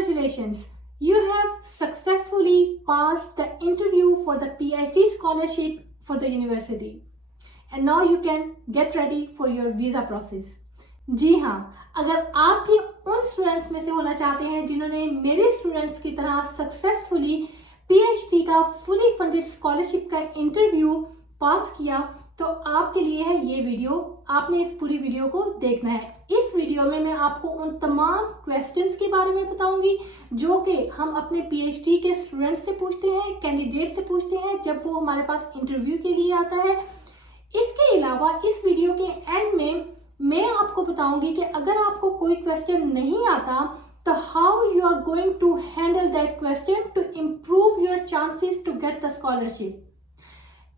Congratulations! You have successfully passed the interview for the PhD scholarship for the university. And now you can get ready for your visa process. जी हाँ, अगर आप भी उन students में से होना चाहते हैं जिन्होंने मेरे स्टूडेंट्स की तरह सक्सेसफुली पीएचडी का फुली फंडेड स्कॉलरशिप का इंटरव्यू पास किया, तो आपके लिए है ये वीडियो। आपने इस पूरी वीडियो को देखना है। इस वीडियो में मैं आपको उन तमाम क्वेश्चंस के बारे में बताऊंगी जो कि हम अपने पीएचडी के स्टूडेंट्स से पूछते हैं, कैंडिडेट से पूछते हैं जब वो हमारे पास इंटरव्यू के लिए आता है। इसके अलावा इस वीडियो के एंड में मैं आपको बताऊंगी कि अगर आपको कोई क्वेश्चन नहीं आता तो how you are going to handle that question to improve your chances to get the scholarship.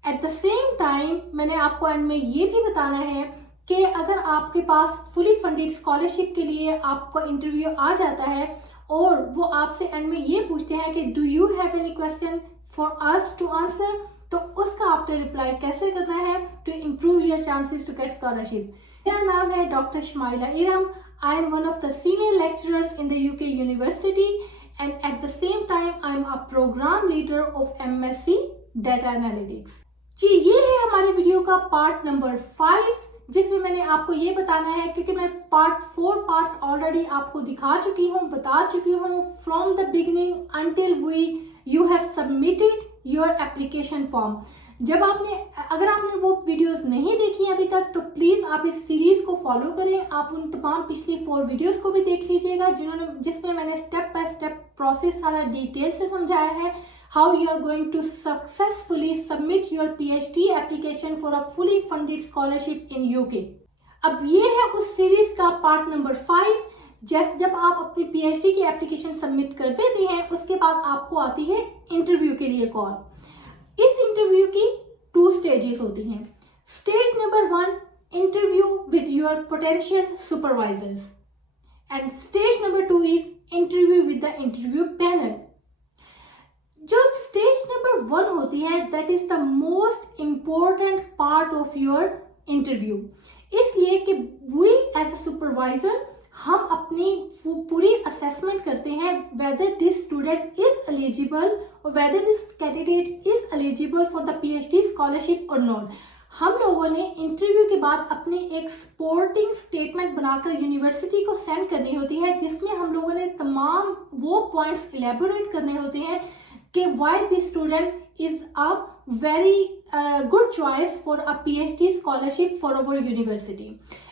At the same time मैंने आपको एंड में ये भी बताना है कि अगर आपके पास फुली फंडेड स्कॉलरशिप के लिए आपका इंटरव्यू आ जाता है और वो आपसे एंड में ये पूछते हैं कि do you have any question for us to answer, तो उसका आपने रिप्लाई कैसे करना है to improve your chances to get scholarship. मेरा नाम है doctor Shamaila Iram. I am one of the senior lecturers in the UK university and at the same time I am a programme leader of MSc data analytics. जी, ये है हमारे video का part number 5, जिसमें मैंने आपको ये बताना है, क्योंकि मैं पार्ट 4 पार्ट्स ऑलरेडी आपको दिखा चुकी हूँ, बता चुकी हूँ from the beginning until you have submitted your application form. अगर आपने वो वीडियोस नहीं देखी अभी तक तो प्लीज आप इस सीरीज को फॉलो करें। आप उन तमाम पिछली 4 वीडियोस को भी देख लीजिएगा जिसमें मैंने स्टेप बाय स्टेप प्रोसेस सारा डिटेल से समझाया है, how you are going to successfully submit your PhD application for a fully funded scholarship in UK. अब ये है उस सीरीज का पार्ट नंबर 5। जब आप अपनी पीएचडी की एप्लीकेशन सबमिट कर देते हैं उसके बाद आपको आती है इंटरव्यू के लिए कॉल। इस इंटरव्यू की 2 स्टेजेस होती हैं। Stage number 1, interview with your potential supervisors, and stage number 2 is interview with the interview panel. जो स्टेज नंबर 1 होती है that is the most important part of your interview, इसलिए कि वी एज अ सुपरवाइजर हम अपनी पूरी assessment करते हैं whether this student is eligible or whether this candidate is eligible for the PhD scholarship or not। हम लोगों ने इंटरव्यू के बाद अपनी एक सपोर्टिंग स्टेटमेंट बनाकर यूनिवर्सिटी को सेंड करनी होती है, जिसमें हम लोगों ने तमाम वो पॉइंट्स इलेबोरेट करने होते हैं कि why this student is a very good choice for a PhD scholarship for our university।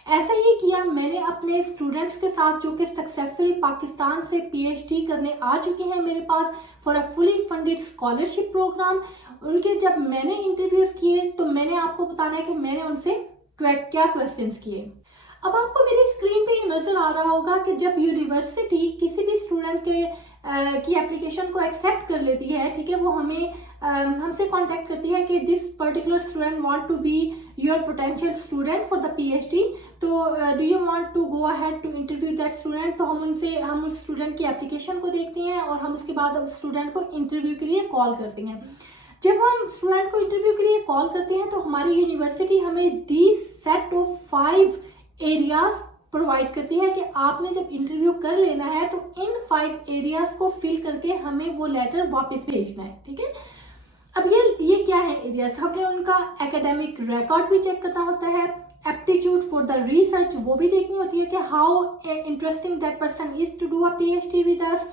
ऐसा ही किया मैंने अपने स्टूडेंट्स के साथ जो कि सक्सेसफुली पाकिस्तान से पीएचडी करने आ चुके हैं मेरे पास for a fully funded scholarship programme. उनके जब मैंने इंटरव्यूज किए तो मैंने आपको बताना है कि मैंने उनसे क्या क्वेश्चंस किए। अब आपको मेरी स्क्रीन पे ये नजर आ रहा होगा कि जब यूनिवर्सिटी किसी भी स्टूडेंट की एप्लीकेशन को एक्सेप्ट कर लेती है, ठीक है, वो हमसे कांटेक्ट करती है कि this particular student want to be your potential student for the PhD, तो do you want to go ahead to interview that student. तो हम उस स्टूडेंट की एप्लीकेशन को देखते हैं और हम उसके बाद उस स्टूडेंट को इंटरव्यू के लिए कॉल करते हैं। जब हम स्टूडेंट को इंटरव्यू के लिए कॉल करते हैं तो हमारी यूनिवर्सिटी हमें this set of 5 areas provide करती है कि आपने जब इंटरव्यू कर लेना है तो इन 5 एरियाज को फिल करके हमें वो लेटर वापस भेजना है, ठीक है। अब ये क्या है एरियाज? हमने उनका एकेडमिक रिकॉर्ड भी चेक करना होता है, एप्टीट्यूड फॉर द रिसर्च वो भी देखनी होती है कि how interesting that person is to do a PhD with us.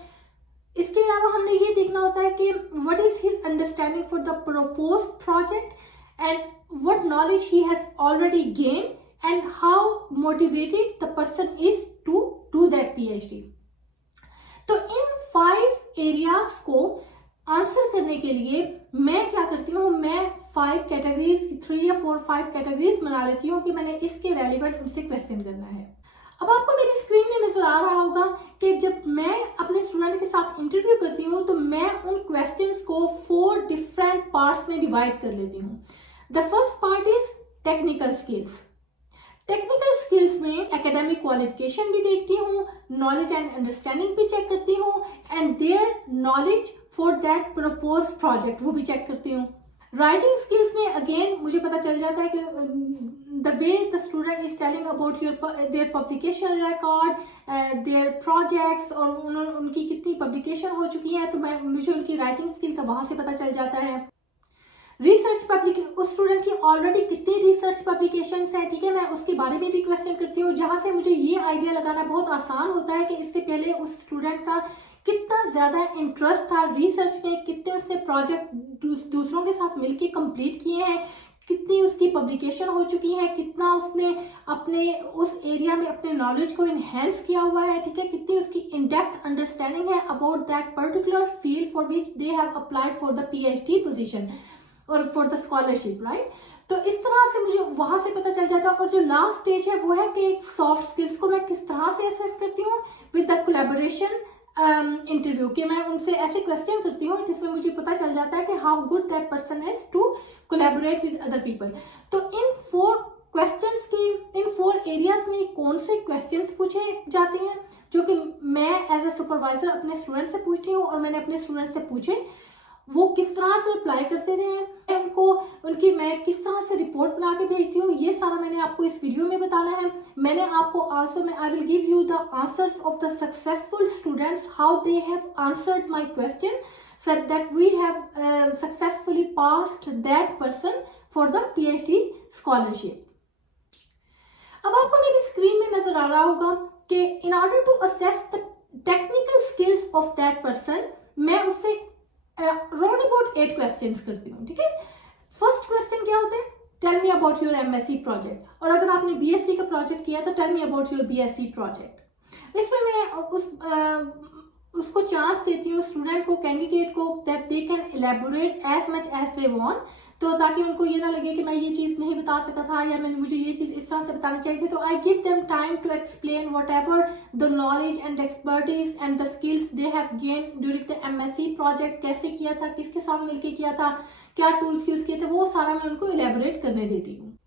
इसके अलावा हमने ये देखना होता है कि what is his understanding for the proposed project and what knowledge he has already gain and how motivated the person is to do that PhD। तो इन 5 areas को आंसर करने के लिए मैं क्या करती हूँ, मैं 5 कैटेगरीज 3 या 4-5 कैटेगरीज बना लेती हूँ कि मैंने इसके रेलिवेंट उनसे क्वेश्चन करना है। अब आपको मेरी स्क्रीन में नजर आ रहा होगा कि जब मैं अपने स्टूडेंट के साथ इंटरव्यू करती हूँ तो मैं उन क्वेश्चंस को 4 डिफरेंट पार्ट्स में डिवाइड कर लेती हूँ। The first part is technical skills. Technical skills में एकेडमिक क्वालिफिकेशन भी देखती हूँ, नॉलेज एंड अंडरस्टैंडिंग भी चेक करती हूँ and their knowledge for that proposed project वो भी चेक करती हूँ। राइटिंग स्किल्स में अगेन मुझे पता चल जाता है कि the way the student is telling about their publication record, their projects, और उनकी कितनी publication हो चुकी है, तो मुझे उनकी writing skill का वहाँ से पता चल जाता है। रिसर्च पब्लिकेशन, उस स्टूडेंट की ऑलरेडी कितनी रिसर्च पब्लिकेशंस है, ठीक है, मैं उसके बारे में भी क्वेश्चन करती हूँ, जहाँ से मुझे ये आइडिया लगाना बहुत आसान होता है कि इससे पहले उस स्टूडेंट का कितना ज़्यादा इंटरेस्ट था रिसर्च में, कितने उसने प्रोजेक्ट दूसरों के साथ मिलकर कंप्लीट किए हैं, कितनी उसकी पब्लिकेशन हो चुकी है, कितना उसने अपने उस एरिया में अपने नॉलेज को इन्हेंस किया हुआ है, ठीक है, कितनी उसकी इन डेप्थ अंडरस्टैंडिंग है about that particular field for which they have applied for the PhD position और फॉर द स्कॉलरशिप, राइट। तो इस तरह से मुझे वहां से पता चल जाता है। और जो लास्ट स्टेज है वो है कि सॉफ्ट स्किल्स को मैं किस तरह से असेस करती हूँ विद द कोलैबोरेशन इंटरव्यू, कि मैं उनसे ऐसे क्वेश्चन करती हूँ जिसमें मुझे पता चल जाता है कि how good that person is to collaborate with other people. तो इन 4 क्वेश्चंस की, इन 4 एरियाज में कौन से क्वेश्चंस पूछे जाते हैं जो कि मैं एज ए सुपरवाइजर अपने स्टूडेंट से पूछती हूँ और मैंने अपने स्टूडेंट से पूछे, वो किस तरह से रिप्लाई करते थे, उनको उनकी मैं किस तरह से रिपोर्ट बना के भेजती हूँ, ये सारा मैंने आपको इस वीडियो में बताना है। मैंने आपको also I will give you the answers of the successful students, how they have answered my question so that we have successfully passed that person for the PhD scholarship. अब आपको मेरी स्क्रीन में नजर आ रहा होगा कि in order to assess the technical skills of that person, मैं उससे round about 8 questions करती हूँ, ठीक है। फर्स्ट क्वेश्चन क्या होता है, tell me about your MSc project, और अगर आपने BSc का प्रोजेक्ट किया तो tell me about your BSc project. इसमें मैं उसको चांस देती हूँ स्टूडेंट को, कैंडिडेट को, that they can elaborate as much as they want, तो ताकि उनको ये ना लगे कि मैं ये चीज़ नहीं बता सका था या मुझे ये चीज़ इस तरह से बतानी चाहिए थी। तो I give them time to explain whatever the knowledge and expertise and the skills they have gain during the MSc project, कैसे किया था, किसके साथ मिलकर किया था, क्या टूल्स यूज किए थे, वो सारा मैं उनको एलैबोरेट करने देती हूँ।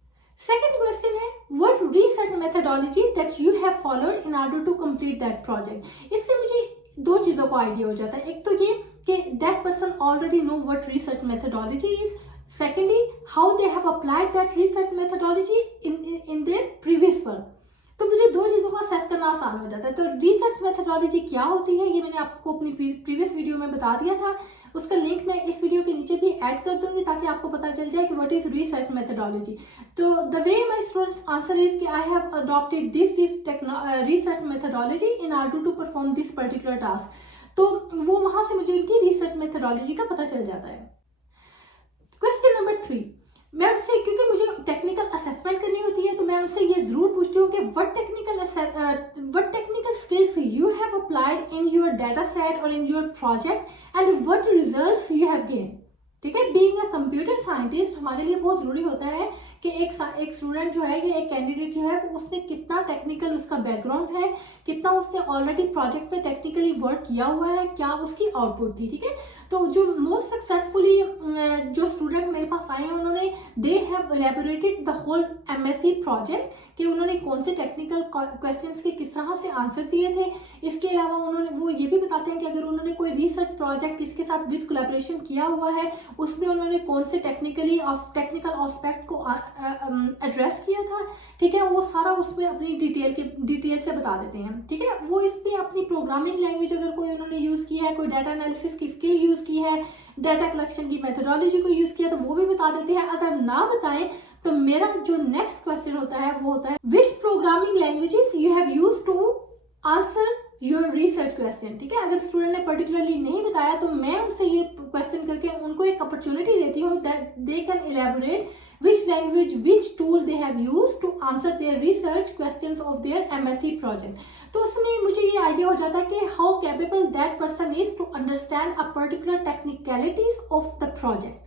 सेकेंड क्वेश्चन है, what research methodology that you have followed in order to complete that project. इससे मुझे 2 चीज़ों का आइडिया हो जाता है, एक तो ये कि that person already know what research methodology is, secondly how they have applied that research methodology in their previous work. तो मुझे 2 चीज़ों को असेस करना आसान हो जाता है। तो रिसर्च मेथडोलॉजी क्या होती है ये मैंने आपको अपनी प्रीवियस वीडियो में बता दिया था, उसका लिंक मैं इस वीडियो के नीचे भी ऐड कर दूंगी ताकि आपको पता चल जाए कि व्हाट इज रिसर्च मेथडोलॉजी। तो the way my students answer is कि I have adopted this research methodology in order to perform this particular task, तो वो वहां से मुझे उनकी रिसर्च मेथडोलॉजी का पता चल जाता है। क्वेश्चन नंबर 3, मैं उनसे, क्योंकि मुझे टेक्निकल असेसमेंट करनी होती है, तो मैं उनसे ये जरूर पूछती हूँ कि what technical skills you have applied in your data set और in your project and what results you have gain, ठीक है। बीइंग अ कंप्यूटर साइंटिस्ट हमारे लिए बहुत जरूरी होता है कि एक स्टूडेंट जो है या एक कैंडिडेट जो है उसने कितना टेक्निकल उसका बैकग्राउंड है, कितना उसने ऑलरेडी प्रोजेक्ट पे टेक्निकली वर्क किया हुआ है, क्या उसकी आउटपुट थी, ठीक है। तो जो मोस्ट सक्सेसफुली जो स्टूडेंट मेरे पास आए हैं उन्होंने they have elaborated the whole MSc project, कि उन्होंने कौन से टेक्निकल क्वेश्चंस के किस तरह से आंसर दिए थे। इसके अलावा वो ये भी बताते हैं कि अगर उन्होंने कोई रिसर्च प्रोजेक्ट किसके साथ विद कोलैबोरेशन किया हुआ है उसमें उन्होंने कौन से टेक्निकल एस्पेक्ट को एड्रेस किया था, ठीक है, वो सारा उसमें अपनी डिटेल से बता देते हैं, ठीक है। वो इस पे अपनी प्रोग्रामिंग लैंग्वेज अगर कोई उन्होंने यूज किया है, कोई डाटा एनालिसिस की स्किल यूज की है, डाटा कलेक्शन की मेथोडोलॉजी को यूज किया, तो वो भी बता देते हैं। अगर ना बताएं तो मेरा जो नेक्स्ट क्वेश्चन होता है वो होता है which programming languages you have used to answer your research question, ठीक है। अगर स्टूडेंट ने पर्टिकुलरली नहीं बताया तो मैं उनसे ये क्वेश्चन करके उनको एक अपॉर्चुनिटी देती हूँ that they can elaborate which language, which tool they have used to answer their research questions of their MSc project. तो उसमें मुझे ये आइडिया हो जाता है कि how capable that person is to understand a particular technicalities of the project,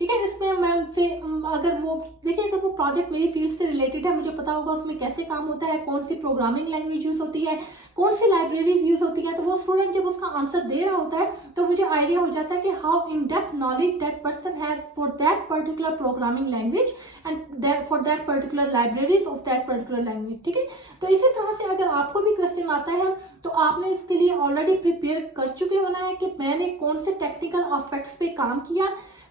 ठीक है। इसमें मैं उनसे अगर वो देखिए, अगर वो प्रोजेक्ट मेरी फील्ड से रिलेटेड है, मुझे पता होगा उसमें कैसे काम होता है, कौन सी प्रोग्रामिंग लैंग्वेज यूज होती है, कौन सी लाइब्रेरीज यूज होती है, तो वो स्टूडेंट जब उसका आंसर दे रहा होता है तो मुझे आइडिया हो जाता है कि how in depth knowledge that person has for that particular programming language and for that particular libraries of that particular language, ठीक है। तो इसी तरह से अगर आपको भी क्वेश्चन आता है तो आपने इसके लिए ऑलरेडी प्रिपेयर कर चुके होना है कि मैंने कौन से टेक्निकल एस्पेक्ट्स पे काम किया,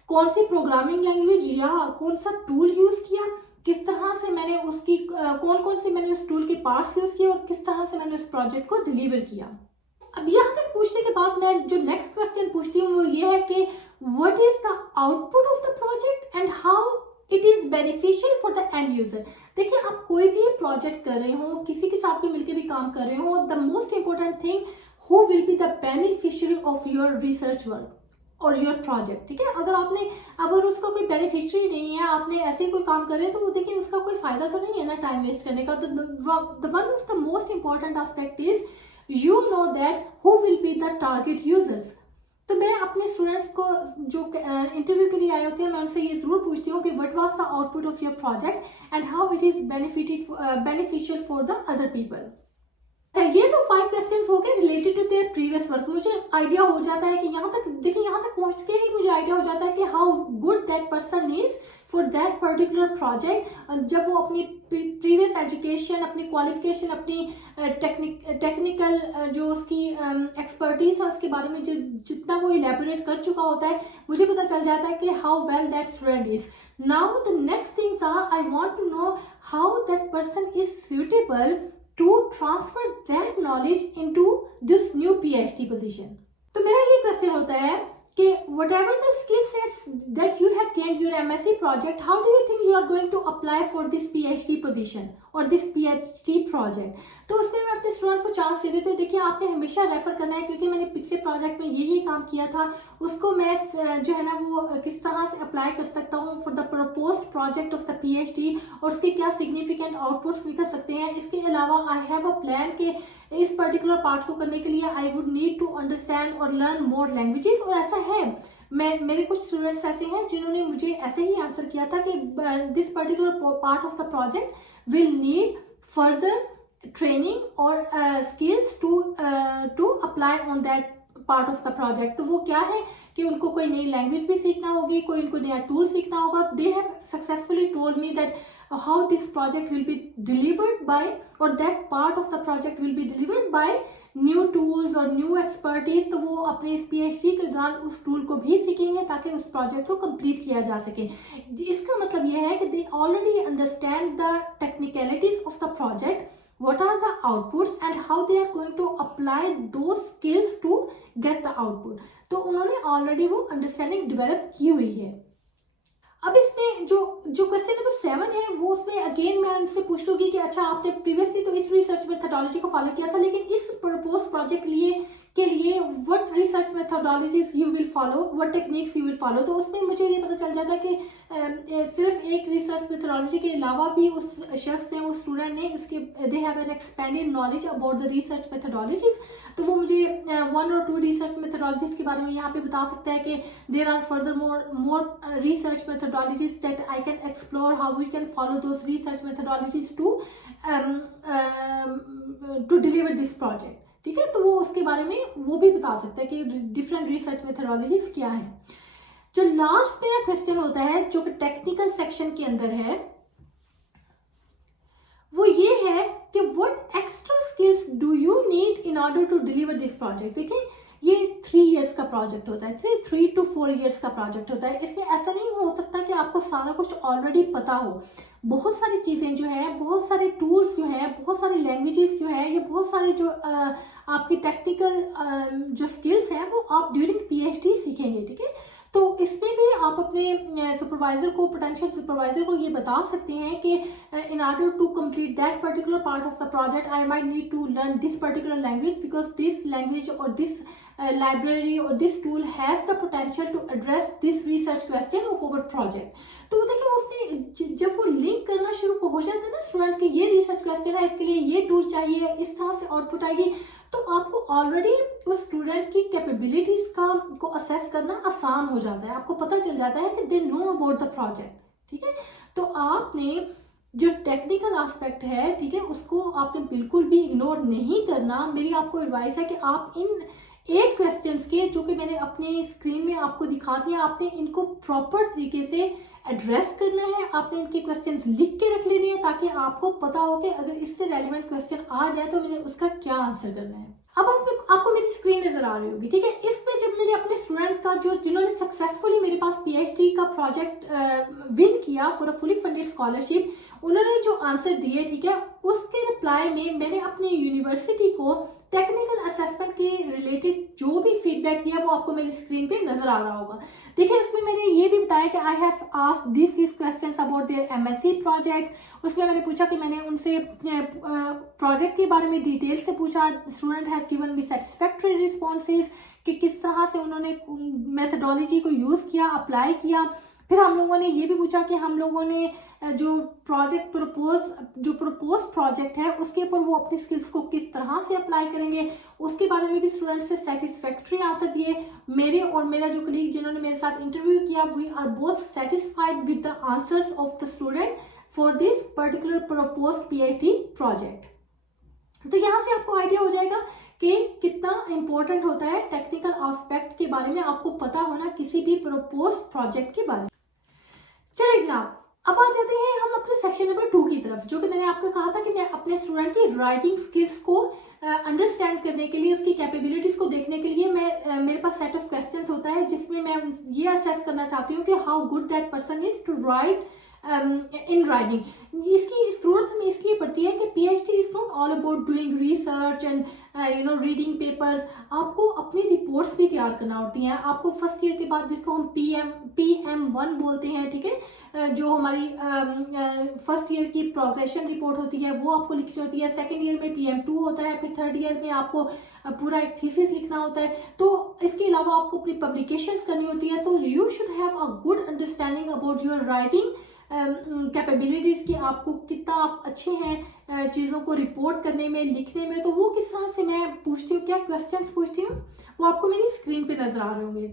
कौन सी प्रोग्रामिंग लैंग्वेज या कौन सा टूल यूज किया, किस तरह से मैंने उसकी कौन कौन से मैंने उस टूल के पार्ट्स यूज किए और किस तरह से मैंने उस प्रोजेक्ट को डिलीवर किया। अब यहाँ तक पूछने के बाद मैं जो नेक्स्ट क्वेश्चन पूछती हूँ वो ये है कि what is the output of the project and how it is beneficial for the end user. देखिए, आप कोई भी प्रोजेक्ट कर रहे हो, किसी के साथ भी मिलकर भी काम कर रहे हो, the most important thing who will be the beneficiary of your research work और योर प्रोजेक्ट। ठीक है, अगर उसका कोई बेनिफिशियरी नहीं है, आपने ऐसे ही कोई काम करे तो देखिए उसका कोई फायदा तो नहीं है ना टाइम वेस्ट करने का। तो the one of the most important aspect is you know that who will be the target users. तो मैं अपने स्टूडेंट्स को जो इंटरव्यू के लिए आए होते हैं, मैं उनसे ये जरूर पूछती हूँ कि what was the output of your project and how it is beneficial for the other people. ये तो 5 क्वेश्चंस हो गए related to their previous work. मुझे आइडिया हो जाता है कि यहाँ तक देखिए, यहाँ तक पहुँच के ही मुझे आइडिया हो जाता है कि how good that person is for that particular project. जब वो अपनी प्रीवियस एजुकेशन, अपनी क्वालिफिकेशन, अपनी टेक्निकल जो उसकी एक्सपर्टीज है उसके बारे में जितना वो इलेबोरेट कर चुका होता है, मुझे पता चल जाता है कि how well that student is. Now the next things are I want to know how that person is suitable to transfer that knowledge into this new PhD position। तो मेरा ये क्वेश्चन होता है कि whatever the skill sets that you have gained your MSc project, how do you think you are going to apply for this PhD position or this PhD project? तो उसमें मैं अपने स्टूडेंट को चांस दे देती हूँ, देखिए आपने हमेशा रेफर करना है क्योंकि मैंने पिछले प्रोजेक्ट में ये काम किया था, उसको मैं जो है ना वो किस तरह से अप्लाई कर सकता हूँ for the proposed project of the PhD और उसके क्या सिग्निफिकेंट आउटपुट्स निकल सकते हैं। इसके अलावा आई हैव अ प्लान कि इस पर्टिकुलर पार्ट को करने के लिए I would need to understand और लर्न मोर लैंग्वेजेस। और ऐसा है, मेरे कुछ स्टूडेंट्स ऐसे हैं जिन्होंने मुझे ऐसे ही आंसर किया था कि this particular part of the project will need further training और skills to apply on that part of the project. तो वो क्या है कि उनको कोई नई लैंग्वेज भी सीखना होगी, कोई उनको नया टूल सीखना होगा। They have successfully told me that how this project will be delivered by or that part of the project will be delivered by new tools और new expertise। तो वो अपने इस PhD के दौरान उस टूल को भी सीखेंगे ताकि उस प्रोजेक्ट को कंप्लीट किया जा सके। इसका मतलब यह है कि they already understand the technicalities of the project, what are the outputs and how they are going to apply those skills to get the output। तो उन्होंने ऑलरेडी वो अंडरस्टैंडिंग डेवलप की हुई है। अब इसमें जो क्वेश्चन नंबर 7 है वो उसमें अगेन मैं उनसे पूछ लूंगी कि अच्छा आपने प्रीवियसली तो इस रिसर्च मेथोडोलॉजी को फॉलो किया था, लेकिन इस प्रपोज प्रोजेक्ट के लिए what research methodologies you will follow, what techniques you will follow. तो उसमें मुझे ये पता चल जाता है कि सिर्फ एक रिसर्च मेथोडोलॉजी के अलावा भी उस शख्स ने, उस स्टूडेंट ने इसके they have an expanded knowledge about the research methodologies. तो वो मुझे 1 और 2 रिसर्च मेथोडोलॉजीज के बारे में यहाँ पे बता सकता है कि there are further more research methodologies that I can explore how we can follow those research methodologies to deliver this project. ठीक है, तो वो उसके बारे में वो भी बता सकता है कि डिफरेंट रिसर्च मेथोडोलॉजीज क्या हैं। जो लास्ट मेरा क्वेश्चन होता है जो कि टेक्निकल सेक्शन के अंदर है वो ये है कि what extra skills do you need in order to deliver this project. देखिए, ये 3 इयर्स का प्रोजेक्ट होता है, 3 to 4 इयर्स का प्रोजेक्ट होता है। इसमें ऐसा नहीं हो सकता कि आपको सारा कुछ ऑलरेडी पता हो। बहुत सारी चीज़ें जो है, बहुत सारे टूल्स जो हैं, बहुत सारी लैंग्वेजेस जो है, ये बहुत सारे जो आपकी टेक्निकल जो स्किल्स हैं वो आप ड्यूरिंग PhD सीखेंगे। ठीक है, तो इसमें भी आप अपने सुपरवाइजर को, पोटेंशियल सुपरवाइजर को ये बता सकते हैं कि in order to complete that particular part of the project I might need to learn this particular language because this language और this library or this tool has the potential to address this research question of our project। तो देखिए उससे जब वो link करना शुरू हो जाता है ना स्टूडेंट के, ये रिसर्च क्वेश्चन है, इसके लिए ये टूल चाहिए, इस तरह से आउटपुट आएगी, तो आपको ऑलरेडी उस स्टूडेंट की कैपेबिलिटीज को असेस करना आसान हो जाता है। आपको पता चल जाता है कि they know about the project. ठीक है, तो आपने जो टेक्निकल एस्पेक्ट है, ठीक है, उसको आपने बिल्कुल भी इग्नोर नहीं करना। मेरी आपको एडवाइस है कि आप इन 8 क्वेश्चंस के जो कि मैंने अपने स्क्रीन में आपको दिखा दिया, आपने इनको प्रॉपर तरीके से एड्रेस करना है। आपने इनके क्वेश्चंस लिख के रख लेने हैं ताकि आपको पता हो कि अगर इससे रेलिवेंट क्वेश्चन आ जाए तो मैंने उसका क्या आंसर करना है। अब आपको मेरी स्क्रीन नजर आ रही होगी। ठीक है, इसमें जब मैंने अपने स्टूडेंट का जिन्होंने सक्सेसफुली मेरे पास पीएचडी का प्रोजेक्ट विन किया for a fully funded scholarship, उन्होंने जो आंसर दिए, ठीक है, उसके रिप्लाई में मैंने अपनी यूनिवर्सिटी को टेक्निकल असेसमेंट के रिलेटेड जो भी फीडबैक दिया वो आपको मेरी स्क्रीन पे नजर आ रहा होगा। देखिए उसमें मैंने ये भी बताया कि I have asked this questions about their MSc projects. उसमें मैंने पूछा कि मैंने उनसे प्रोजेक्ट के बारे में डिटेल से पूछा। Student has given me satisfactory responses कि किस तरह से उन्होंने मेथडोलॉजी को यूज़ किया, अप्लाई किया। फिर हम लोगों ने ये भी पूछा कि हम लोगों ने जो प्रपोज प्रोजेक्ट है उसके ऊपर वो अपनी स्किल्स को किस तरह से अप्लाई करेंगे, उसके बारे में भी स्टूडेंट से सेटिस्फैक्टरी आंसर दिए। मेरे और मेरा जो कलीग जिन्होंने मेरे साथ इंटरव्यू किया, we are both satisfied with the answers of the student for this particular propose PhD project. तो यहाँ से आपको आइडिया हो जाएगा कि कितना इंपॉर्टेंट होता है टेक्निकल एस्पेक्ट के बारे में आपको पता होना किसी भी प्रपोज प्रोजेक्ट के बारे में। चलिए जनाब, अब आ जाते हैं हम अपने सेक्शन नंबर 2 की तरफ, जो कि मैंने आपको कहा था कि मैं अपने स्टूडेंट की राइटिंग स्किल्स को अंडरस्टैंड करने के लिए, उसकी कैपेबिलिटीज को देखने के लिए मेरे पास सेट ऑफ क्वेश्चंस होता है जिसमें मैं ये असेस करना चाहती हूँ कि how good that person is to write in writing. इसकी जरूरत हमें इसलिए पड़ती है कि PhD is not all about doing research and reading papers. आपको अपनी रिपोर्ट्स भी तैयार करना होती हैं। आपको फर्स्ट ईयर के बाद, जिसको हम PM1 बोलते हैं, ठीक है, जो हमारी फर्स्ट ईयर की प्रोग्रेशन रिपोर्ट होती है वो आपको लिखनी होती है। सेकेंड ईयर में PM2 होता है, फिर थर्ड ईयर में आपको पूरा एक थीसिस लिखना होता है। तो इसके अलावा आपको अपनी पब्लिकेशंस करनी होती है। तो you should have a good understanding about your writing capabilities की, आपको कितना आप अच्छे हैं चीज़ों को रिपोर्ट करने में, लिखने में। तो वो किस तरह से मैं पूछती हूँ, क्या क्वेश्चंस पूछती हूँ, वो आपको मेरी स्क्रीन पे नजर आ रहे होंगे।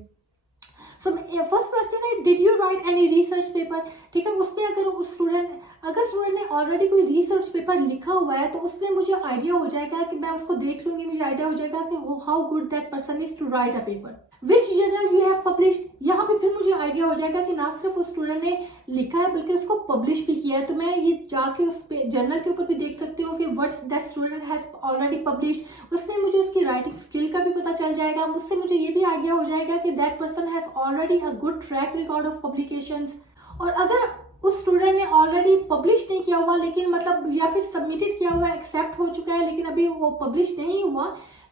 सो फर्स्ट क्वेश्चन है, did you right any research paper? ठीक है, उसमें अगर स्टूडेंट ने ऑलरेडी कोई रिसर्च पेपर लिखा हुआ है तो उसमें मुझे आइडिया हो जाएगा कि मैं उसको देख लूंगी, मुझे आइडिया हो जाएगा कि how good that person is to write a paper. Which journal you have published? यहाँ पे फिर मुझे आइडिया हो जाएगा कि ना सिर्फ उस स्टूडेंट ने लिखा है बल्कि उसको पब्लिश भी किया है। तो मैं ये जाके उस जर्नल के ऊपर भी देख सकती हूँ कि what's that student has already published. उसमें मुझे उसकी राइटिंग स्किल का भी पता चल जाएगा। उससे मुझे ये भी आइडिया हो जाएगा कि that person has already a good track record of publications. और अगर उस स्टूडेंट ने ऑलरेडी पब्लिश नहीं किया हुआ, लेकिन मतलब या फिर सबमिटेड किया हुआ, एक्सेप्ट हो चुका है, लेकिन अभी वो पब्लिश नहीं हुआ,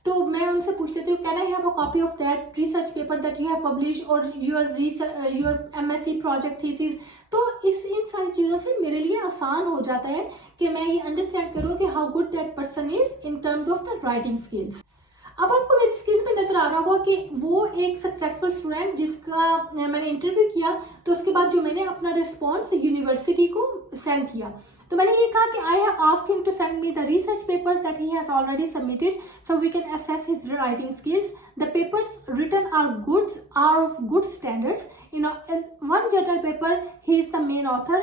तो मैं उनसे पूछ लेती हूँ, can I have a copy of that research paper that you have publish और योर एमएससी प्रोजेक्ट थीसिस। तो इन सारी चीज़ों से मेरे लिए आसान हो जाता है कि मैं ये अंडरस्टैंड करूँ कि how good that person is in terms of the writing skills. अब आपको मेरी स्क्रीन पे नजर आ रहा होगा कि वो एक सक्सेसफुल स्टूडेंट जिसका मैंने इंटरव्यू किया, तो उसके बाद जो मैंने अपना रिस्पॉन्स यूनिवर्सिटी को सेंड किया, तो मैंने ये कहा कि I have asked him to send me the research papers that he has already submitted so we can assess his writing skills. The papers written are of good standards. in one journal paper he is the main author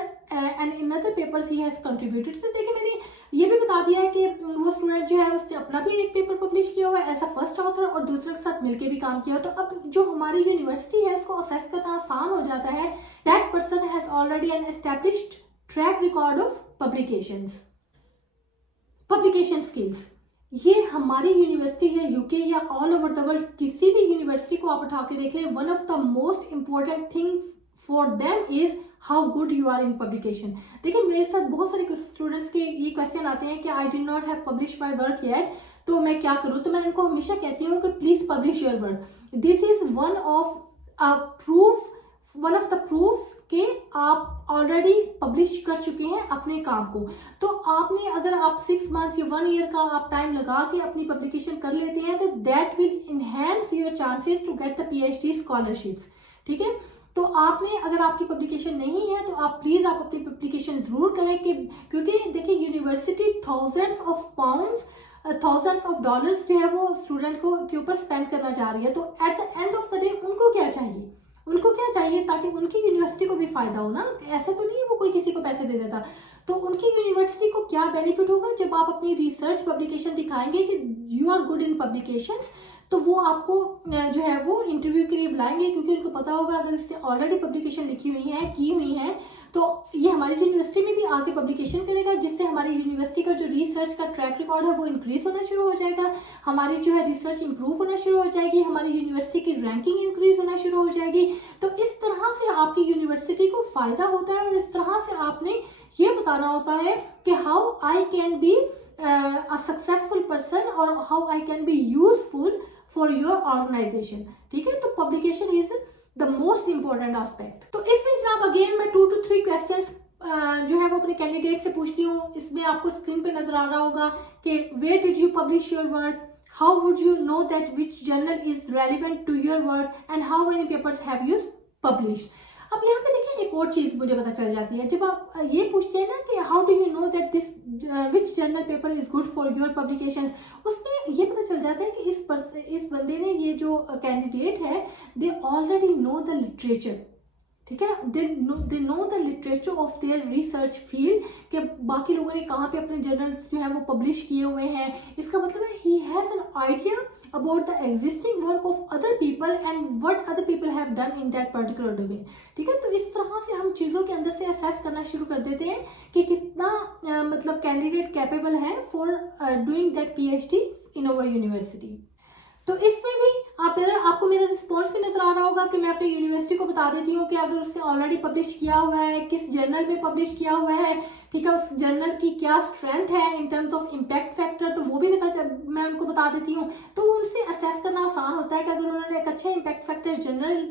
and in other papers he has contributed। तो देखिए मैंने ये भी बता दिया है कि वो स्टूडेंट जो है उससे अपना भी एक पेपर पब्लिश किया हुआ है एज अ फर्स्ट ऑथर और दूसरे के साथ मिलके भी काम किया। तो अब जो हमारी यूनिवर्सिटी है उसको असेस करना आसान हो जाता है। That person has already an established track record of publication skills. ये हमारी यूनिवर्सिटी या यूके या ऑल ओवर द वर्ल्ड किसी भी यूनिवर्सिटी को आप उठा के देख लें, one of the most important things for them is how good you are in publication. देखिए मेरे साथ बहुत सारे स्टूडेंट्स के ये क्वेश्चन आते हैं कि I did not have publish my work yet, तो मैं क्या करूँ? तो मैं उनको हमेशा कहती हूँ कि please publish your work. This is one of the proof कि आप ऑलरेडी पब्लिश कर चुके हैं अपने काम को। तो आपने अगर आप 6 मंथ या 1 ईयर का आप टाइम लगा के अपनी पब्लिकेशन कर लेते हैं तो that will enhance your chances to get the PhD scholarships. ठीक है, तो आपने अगर आपकी पब्लिकेशन नहीं है तो आप प्लीज आप अपनी पब्लिकेशन जरूर करें क्योंकि देखिए यूनिवर्सिटी थाउजेंड्स ऑफ डॉलर्स जो है वो स्टूडेंट को के ऊपर स्पेंड करना चाह रही है। तो at the end of the day उनको क्या चाहिए ताकि उनकी यूनिवर्सिटी को भी फायदा हो ना। ऐसा तो नहीं है वो कोई किसी को पैसे दे देता। तो उनकी यूनिवर्सिटी को क्या बेनिफिट होगा जब आप अपनी रिसर्च पब्लिकेशन दिखाएंगे कि you are good in publications, तो वो आपको जो है वो इंटरव्यू के लिए बुलाएंगे, क्योंकि उनको पता होगा अगर इससे ऑलरेडी पब्लिकेशन लिखी हुई है, की हुई है, तो ये हमारी यूनिवर्सिटी में भी आके पब्लिकेशन करेगा, जिससे हमारी यूनिवर्सिटी का जो रिसर्च का ट्रैक रिकॉर्ड है वो इंक्रीज होना शुरू हो जाएगा, हमारी जो है रिसर्च इंप्रूव होना शुरू हो जाएगी, हमारी यूनिवर्सिटी की रैंकिंग इंक्रीज होना शुरू हो जाएगी। तो इस तरह से आपकी यूनिवर्सिटी को फायदा होता है, और इस तरह से आपने ये बताना होता है कि how I can be a successful person or how I can be useful for your organization। ठीक है, तो publication is the most important aspect। तो इसमें जनाब अगेन मैं 2 to 3 questions जो है वो अपने कैंडिडेट से पूछती हूँ। इसमें आपको स्क्रीन पे नजर आ रहा होगा कि where did you publish your work, how would you know that which journal is relevant to your work and how many papers have you published। अब यहाँ पे देखिए एक और चीज मुझे पता चल जाती है, जब आप ये पूछते हैं ना कि how do you know that this which journal paper is good for your publications, उसमें ये पता चल जाता है कि इस बंदे ने, ये जो कैंडिडेट है, they already know the literature. ठीक है, they know the literature of their research field, कि बाकी लोगों ने कहाँ पे अपने जर्नल्स जो है वो पब्लिश किए हुए हैं। इसका मतलब है he has an idea about the existing work of other people and what other people have done in that particular domain। ठीक है, तो इस तरह से हम चीज़ों के अंदर से असेस करना शुरू कर देते हैं कि कितना मतलब कैंडिडेट कैपेबल है for doing that PhD in our university. तो इसमें भी आपको मेरा रिस्पॉन्स भी नजर आ रहा होगा कि मैं अपनी यूनिवर्सिटी को बता देती हूँ कि अगर उसने ऑलरेडी पब्लिश किया हुआ है, किस जर्नल में पब्लिश किया हुआ है, ठीक है, उस जर्नल की क्या स्ट्रेंथ है इन टर्म्स ऑफ इम्पैक्ट फैक्टर, तो वो भी मैं उनको बता देती हूँ। तो उनसे असेस करना आसान होता है कि अगर उन्होंने एक अच्छा इम्पैक्ट फैक्टर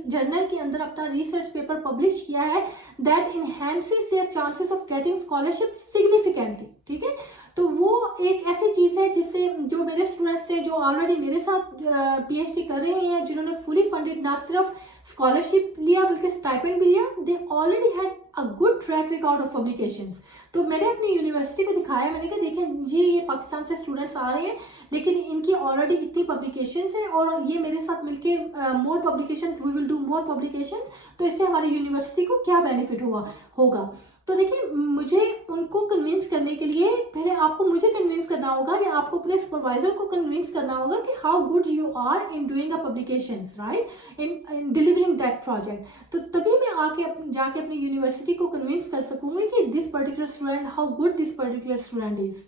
जर्नल के अंदर अपना रिसर्च पेपर पब्लिश किया है, that enhances their chances of getting scholarship significantly. ठीक है, तो वो एक ऐसी चीज़ है जिससे जो मेरे स्टूडेंट्स हैं जो ऑलरेडी मेरे साथ PhD कर रहे हैं, जिन्होंने फुली फंडेड ना सिर्फ स्कॉलरशिप लिया बल्कि स्टाइपेंड भी लिया, they already had a good track record of publications. तो मैंने अपनी यूनिवर्सिटी को दिखाया, मैंने कहा देखें जी ये पाकिस्तान से स्टूडेंट्स आ रहे हैं, लेकिन इनकी ऑलरेडी इतनी पब्लिकेशंस है और ये मेरे साथ मिलके more publications, we will do more publications, तो इससे हमारी यूनिवर्सिटी को क्या बेनिफिट होगा। तो देखिए, मुझे उनको कन्विंस करने के लिए पहले आपको मुझे कन्विंस करना होगा, या आपको अपने सुपरवाइजर को कन्विंस करना होगा कि how good you are in doing a publications, right, in delivering that project. तो तभी मैं जाके अपनी यूनिवर्सिटी को कन्विंस कर सकूंगी कि this particular student, how good this particular student is.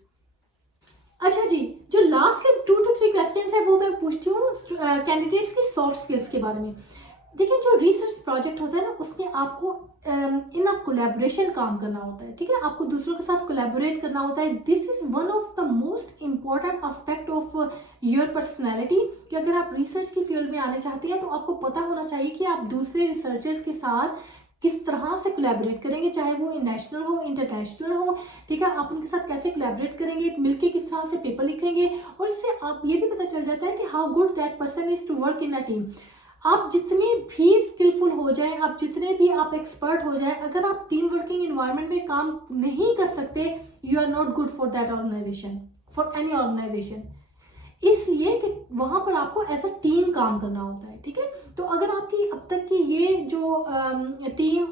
अच्छा जी, जो लास्ट के 2 to 3 क्वेश्चन है वो मैं पूछती हूँ कैंडिडेट्स की सॉफ्ट स्किल्स के बारे में। देखिए, जो रिसर्च प्रोजेक्ट होता है ना, उसमें आपको इन अ कोलैबोरेशन काम करना होता है। ठीक है, आपको दूसरों के साथ कोलैबोरेट करना होता है। This is one of the most important aspect of your personality, कि अगर आप रिसर्च की फील्ड में आने चाहते हैं तो आपको पता होना चाहिए कि आप दूसरे रिसर्चर्स के साथ किस तरह से कोलैबोरेट करेंगे, चाहे वो नेशनल हो, इंटरनेशनल हो। ठीक है, आप उनके साथ कैसे कोलैबोरेट करेंगे, मिलके किस तरह से पेपर लिखेंगे, और इससे आप ये भी पता चल जाता है कि how good that person is to work in a team. आप जितने भी स्किलफुल हो जाएं, आप जितने भी आप एक्सपर्ट हो जाएं, अगर आप टीम वर्किंग इन्वायरमेंट में काम नहीं कर सकते, you are not good for that organisation, for any organisation. इसलिए कि वहां पर आपको एज अ टीम काम करना होता है। ठीक है, तो अगर आपकी अब तक की ये जो टीम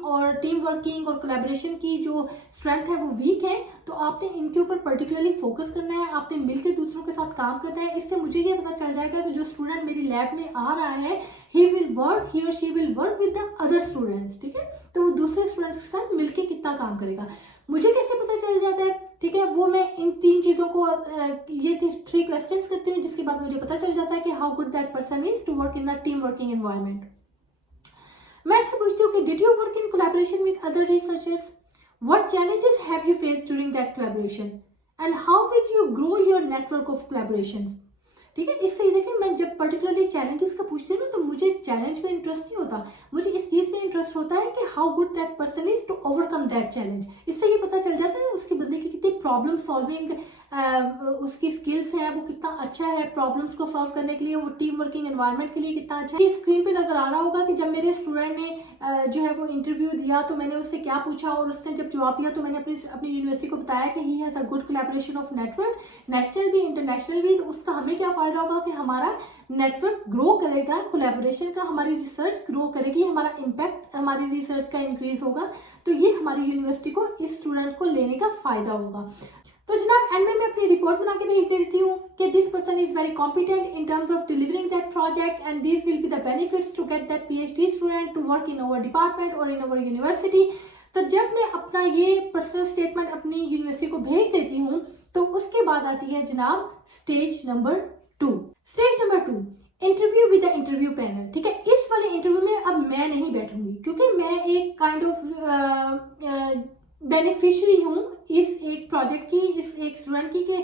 वर्किंग और कोलैबोरेशन की जो स्ट्रेंथ है वो वीक है, तो आपने इनके ऊपर पर्टिकुलरली फोकस करना है, आपने मिलकर दूसरों के साथ काम करना है। इससे मुझे ये पता चल जाएगा कि जो स्टूडेंट मेरी लैब में आ रहा है, ही और she will work with the other students. ठीक है, तो वो दूसरे स्टूडेंट्स के साथ मिलकर कितना काम करेगा। मुझे कैसे पता चल जाता है, ठीक है, वो मैं इन 3 चीजों को ये 3 क्वेश्चंस करती हूँ, जिसके बाद मुझे पता चल जाता है कि how good that person is to work in a team working environment. मैं आपसे पूछती हूँ कि did you work in collaboration with other researchers, what challenges have you faced during that collaboration and how will you grow your network of collaborations. ठीक है, इससे देखिए, मैं जब पर्टिकुलरली चैलेंजेस का पूछती हूँ ना, तो मुझे चैलेंज में इंटरेस्ट नहीं होता, मुझे इस चीज में इंटरेस्ट होता है कि how good that person is to overcome that challenge. इससे ये पता चल जाता है उसके बंदे की कितनी प्रॉब्लम सॉल्विंग उसकी स्किल्स हैं, वो कितना अच्छा है प्रॉब्लम्स को सॉल्व करने के लिए, वो टीम वर्किंग एनवायरनमेंट के लिए कितना अच्छा है। स्क्रीन पे नजर आ रहा होगा कि जब मेरे स्टूडेंट ने जो है वो इंटरव्यू दिया, तो मैंने उससे क्या पूछा और उसने जब जवाब दिया, तो मैंने अपनी यूनिवर्सिटी को बताया कि he has a good collaboration of network, national भी इंटरनेशनल भी। तो उसका हमें क्या फायदा होगा कि हमारा नेटवर्क ग्रो करेगा, कोलैबोरेशन का, हमारी रिसर्च ग्रो करेगी, हमारा इम्पैक्ट हमारी रिसर्च का इंक्रीज होगा। तो ये हमारी यूनिवर्सिटी को इस स्टूडेंट को लेने का फायदा होगा। तो जनाब एंड में मैं अपनी रिपोर्ट बना के भेज देती हूँ कि this person is very competent in terms of delivering that project and this will be the benefits to get that PhD student to work in our department और इन अवर यूनिवर्सिटी। तो जब मैं अपना ये पर्सनल स्टेटमेंट अपनी university को भेज देती हूँ तो उसके बाद आती है जनाब stage number 2। Stage number 2, interview with the interview panel. ठीक है, इस वाले इंटरव्यू में अब मैं नहीं बैठूंगी क्योंकि मैं एक काइंड ऑफ बेनिफिशियरी हूँ इस एक प्रोजेक्ट की, इस एक स्टूडेंट की, कि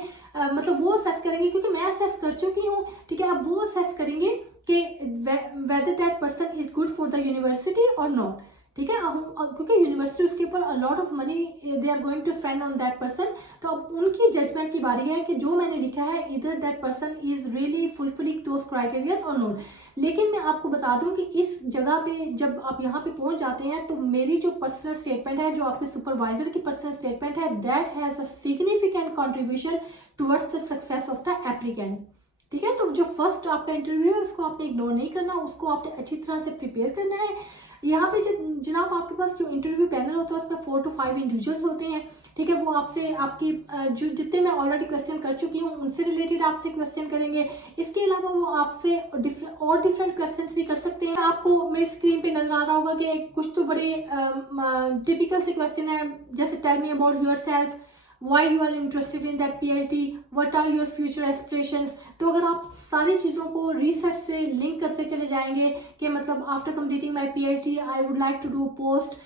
मतलब वो असेस करेंगे क्योंकि मैं असेस कर चुकी हूँ। ठीक है, अब वो असेस करेंगे कि whether that person is good for the university और नॉट। ठीक है, क्योंकि यूनिवर्सिटी उसके ऊपर a lot of money they are going to spend on that person. तो अब उनकी जजमेंट की बारी है कि जो मैंने लिखा है इधर that person is really fulfilling those criterias और नॉट। लेकिन मैं आपको बता दूं कि इस जगह पे जब आप यहाँ पे पहुंच जाते हैं तो मेरी जो पर्सनल स्टेटमेंट है, जो आपके सुपरवाइजर की पर्सनल स्टेटमेंट है, that has a significant contribution towards the success of the applicant. ठीक है, तो जो फर्स्ट आपका इंटरव्यू है उसको आपने इग्नोर नहीं करना, उसको आपने अच्छी तरह से प्रिपेयर करना है। यहाँ पे जनाब आपके पास जो इंटरव्यू पैनल होता है उसमें 4 to 5 इंडिविजुअल्स होते हैं। ठीक है, वो आपसे आपकी जो जितने मैं ऑलरेडी क्वेश्चन कर चुकी हूँ उनसे रिलेटेड आपसे क्वेश्चन करेंगे। इसके अलावा वो आपसे डिफरेंट क्वेश्चंस भी कर सकते हैं। आपको मेरी स्क्रीन पे नजर आ रहा होगा कि कुछ तो बड़े टिपिकल से क्वेश्चन है, जैसे tell me about yourself, why you are interested in that PhD, what are your future aspirations। तो अगर आप सारी चीज़ों को रिसर्च से लिंक करते चले जाएंगे कि मतलब after completing my PhD I would like to do post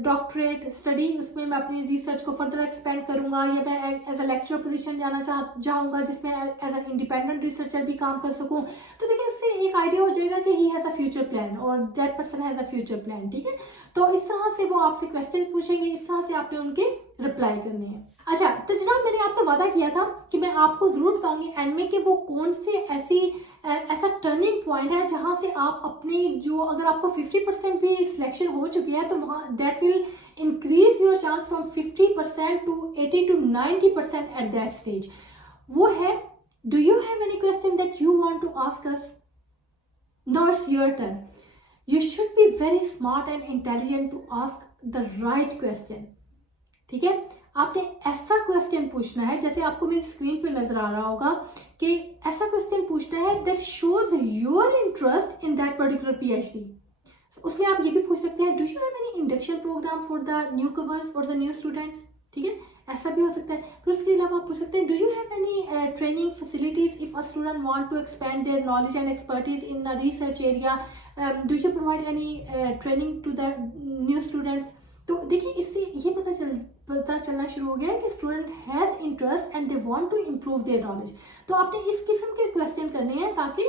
doctorate study, उसमें मैं अपनी रिसर्च को फर्दर एक्सपेंड करूंगा, या मैं एज अ लेक्चर पोजीशन जाना चाहूँगा जिसमें एज एन इंडिपेंडेंट रिसर्चर भी काम कर सकूँ। तो देखिए इससे एक आइडिया हो जाएगा कि he has a future plan और that person has a future plan. ठीक है, तो इस तरह से वो आपसे क्वेश्चन पूछेंगे, इस तरह से आपने उनके रिप्लाई करने हैं। अच्छा, तो जनाब मैंने आपसे वादा किया था कि मैं आपको जरूर बताऊंगी एंड में कि वो कौन से ऐसा टर्निंग पॉइंट है जहां से आप अपनी जो, अगर आपको 50% भी सिलेक्शन हो चुकी है तो वहां that will increase your chance from 50% to 80 to 90% at that stage. वो है, do you have any question that you want to ask us? Now it's your turn. You should be very smart and intelligent to ask the right question. ठीक है, आपने ऐसा question पूछना है, जैसे आपको मेरी स्क्रीन पे नजर आ रहा होगा कि ऐसा क्वेश्चन पूछना है that shows your interest in that particular PhD। उसमें आप ये भी पूछ सकते हैं, do you have any induction programme for the new covers और द न्यू स्टूडेंट्स। ठीक है, ऐसा भी हो सकता है। फिर उसके अलावा आप पूछ सकते हैं, do you have any training facilities if a student want to expand their knowledge and expertise in a research area, do you provide any training to the new students. तो देखिए इससे ये पता चलना शुरू हो गया है कि student has interest and they want to improve their knowledge. तो आपने इस किस्म के क्वेश्चन करने हैं ताकि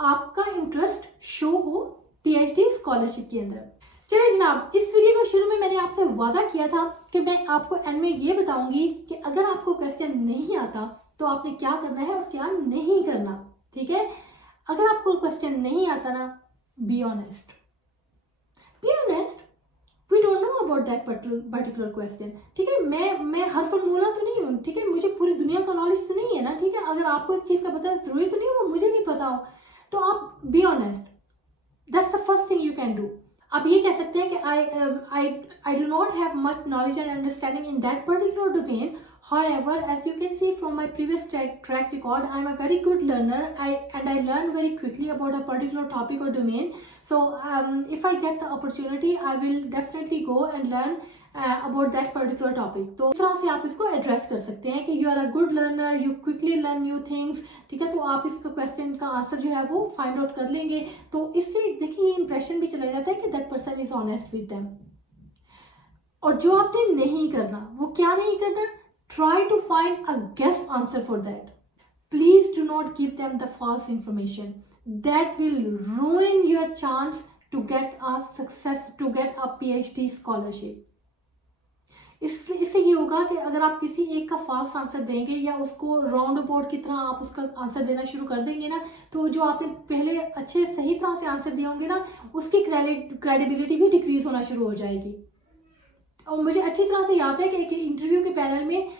आपका इंटरेस्ट शो हो PhD स्कॉलरशिप के अंदर। चलिए जनाब, इस वीडियो के शुरू में मैंने आपसे वादा किया था कि मैं आपको एंड में ये बताऊंगी कि अगर आपको क्वेश्चन नहीं आता तो आपने क्या करना है और क्या नहीं करना। ठीक है, अगर आपको क्वेश्चन नहीं आता ना, be honest, be honest, we don't know about that particular question. ठीक है, मैं हर फॉर्मूला तो नहीं हूँ। ठीक है, मुझे पूरी दुनिया का नॉलेज तो नहीं है ना। ठीक है, अगर आपको एक चीज़ का पता है जरूरी तो नहीं वो मुझे भी पता हो। तो आप be honest, that's the first thing you can do. आप ये कह सकते हैं कि I do not have much knowledge and understanding in that particular domain. However, as you can see from my previous track record, I am a very good learner. I learn very quickly about a particular topic or domain. So if I get the opportunity, I will definitely go and learn about that particular topic. तो इस तरह से आप इसको address कर सकते हैं कि you are a good learner, you quickly learn new things। ठीक है, तो आप इसका क्वेश्चन का आंसर जो है वो फाइंड आउट कर लेंगे। तो इससे देखिए ये इंप्रेशन भी चला जाता है कि that person is honest with them. और जो आपने नहीं करना, वो क्या नहीं करना, try to find a guess answer for that. Please do not give them the false information, that will ruin your chance to get a success, to get a PhD scholarship. इससे ये होगा कि अगर आप किसी एक का फॉल्स आंसर देंगे या उसको राउंड अबाउट की तरह आप उसका आंसर देना शुरू कर देंगे ना, तो जो आपने पहले अच्छे सही तरह से आंसर दिए होंगे ना, उसकी क्रेडिबिलिटी भी डिक्रीज होना शुरू हो जाएगी। और मुझे अच्छी तरह से याद है कि एक इंटरव्यू के पैनल में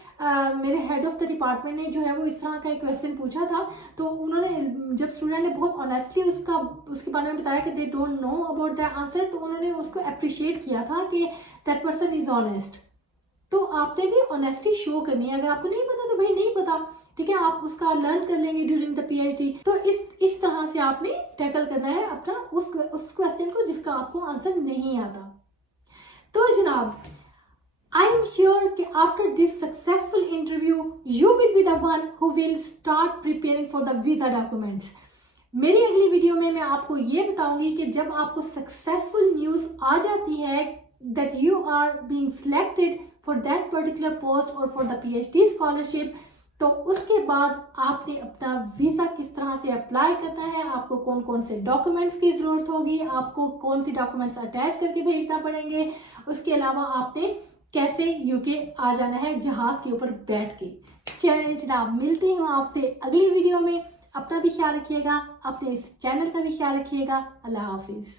मेरे हेड ऑफ द डिपार्टमेंट ने जो है वो इस तरह का एक क्वेश्चन पूछा था। तो उन्होंने, जब स्टूडेंट ने बहुत ऑनेस्टली उसके बारे में बताया कि they don't know about the answer, तो उन्होंने उसको अप्रिशिएट किया था कि दैट पर्सन इज ऑनेस्ट। तो आपने भी ऑनेस्टी शो करनी है। अगर आपको नहीं पता तो भाई नहीं पता, ठीक है, आप उसका लर्न कर लेंगे ड्यूरिंग द पीएचडी। तो इस तरह से आपने टैकल करना है अपना उस क्वेश्चन को जिसका आपको आंसर नहीं आता। तो जनाब, I am sure कि after this successful interview, you will be the one who will start preparing for the visa documents. मेरी अगली वीडियो में मैं आपको ये बताऊंगी कि जब आपको सक्सेसफुल न्यूज़ आ जाती है that you are being selected for that particular post or for the PhD scholarship, तो उसके बाद आपने अपना वीज़ा किस तरह से अप्लाई करना है, आपको कौन कौन से डॉक्यूमेंट्स की ज़रूरत होगी, आपको कौन सी डॉक्यूमेंट्स अटैच करके भेजना पड़ेंगे, उसके अलावा आपने कैसे यूके आ जाना है जहाज़ के ऊपर बैठ के। चलिए जनाब, मिलती हूँ आपसे अगली वीडियो में। अपना भी ख्याल रखिएगा, अपने इस चैनल का भी ख्याल रखिएगा। अल्लाह हाफिज़।